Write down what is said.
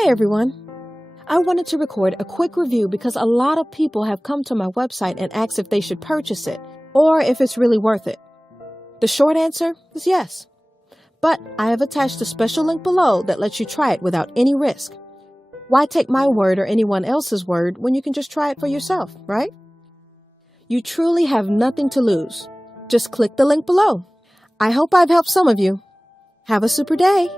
Hey everyone! I wanted to record a quick review because a lot of people have come to my website and asked if they should purchase it or if it's really worth it. The short answer is yes. But I have attached a special link below that lets you try it without any risk. Why take my word or anyone else's word when you can just try it for yourself, right? You truly have nothing to lose. Just click the link below. I hope I've helped some of you. Have a super day!